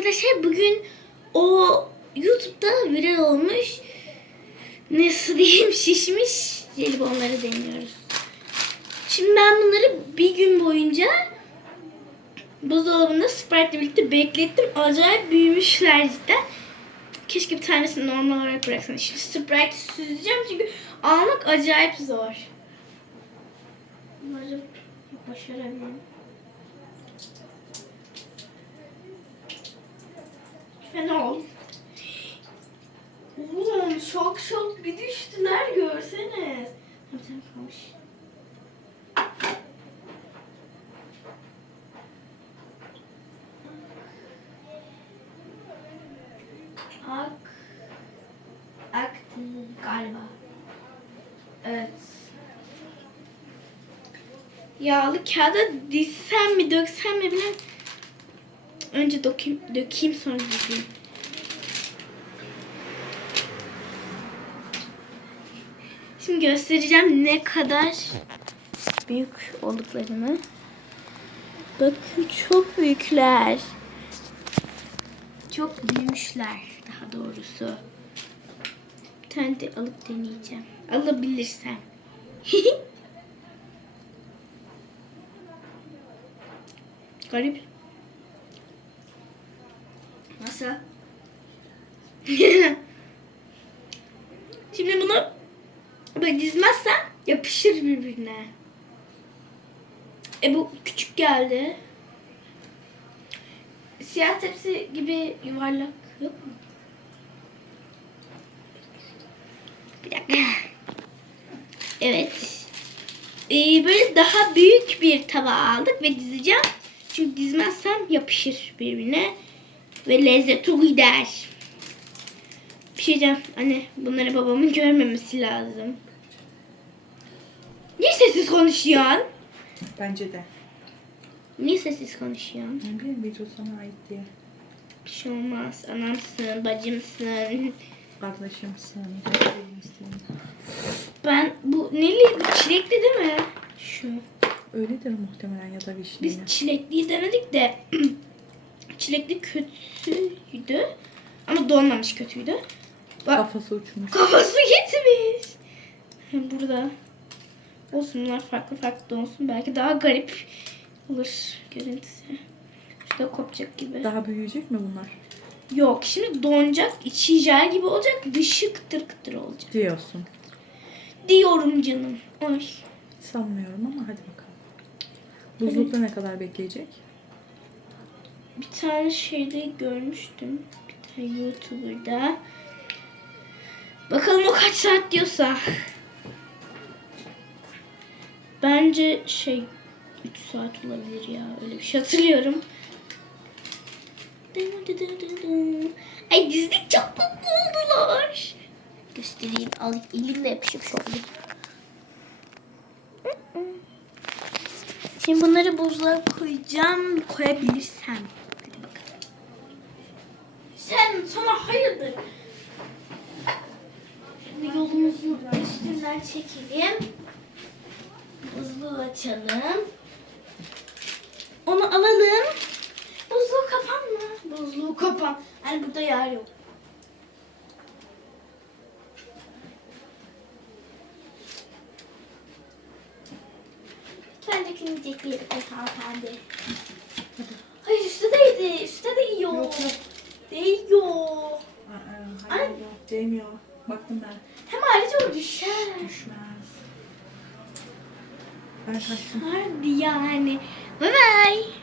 arkadaşlar bugün o YouTube'da viral olmuş nasıl diyeyim şişmiş jelibonları deniyoruz. Şimdi ben bunları bir gün boyunca buzdolabında Sprite'le birlikte beklettim. Acayip büyümüşler cidden. Keşke bir tanesini normal olarak bıraksan. Şimdi Sprite süzeceğim çünkü almak acayip zor. Umarım başarabilirim. Fena ol. Oğlum şok şok bir düştüler görseniz. Kalmış. Ak. Aktı galiba. Evet. Yağlı kağıda dizsem mi döksem mi bilmem. Önce dökeyim, dökeyim sonra dizeyim. Şimdi göstereceğim ne kadar büyük olduklarını. Bakın çok büyükler. Çok büyümüşler daha doğrusu. Bir tane de alıp deneyeceğim. Alabilirsem. Garip. Nasıl? Şimdi bunu böyle dizmezsem yapışır birbirine. E bu küçük geldi. Siyah tepsi gibi yuvarlak yok mu? Bir dakika. Evet. Ee, böyle daha büyük bir tava aldık ve dizeceğim. Çünkü dizmezsem yapışır birbirine ve lezzeti gider. Bir şey diyeceğim. Anne bunları babamın görmemesi lazım. Niye sessiz konuşuyorsun? Bence de. Niye sessiz konuşuyorsun? Ne bileyim video sana ait diye. Bir şey olmaz. Anamsın, bacımsın. Kardeşimsin, kardeşimsin. Ben bu neli? Bu çilekli değil mi? Şu. Öyledir muhtemelen ya da Biz vişneli. çilekliyi denedik de çilekli kötüydü. Ama donmamış kötüydü. Bak Kafası uçmuş. kafası gitmiş. Hem Burada. Olsun bunlar farklı farklı olsun. Belki daha garip olur görüntüsü. Şurada kopacak gibi. Daha büyüyecek mi bunlar? Yok şimdi donacak. içi jel gibi olacak. Dışı kıtır kıtır olacak. Diyorsun. Diyorum canım. Ay. Sanmıyorum ama hadi bakalım. Buzlukta ne kadar bekleyecek? Bir tane şeyde görmüştüm. Bir tane YouTuber'da. Bakalım o kaç saat diyorsa. Bence şey 3 saat olabilir ya. Öyle bir şey hatırlıyorum. Ay dizdik çok mutlu oldular. Göstereyim. Al elimle yapışıp şöyle. Şimdi bunları buzluğa koyacağım. Koyabilirsem. Sen sana hayırdır? Şimdi yolumuzu üstünden çekelim. Buzluğu açalım. Onu alalım. Buzluğu kapanma. Buzluğu kapan. Yani burada yer yok. Lütfen dökülmeyecek bir yere koy. Ayrıca o düşer. Düşmez. Ben kaçtım. Hadi yani. Bye bye.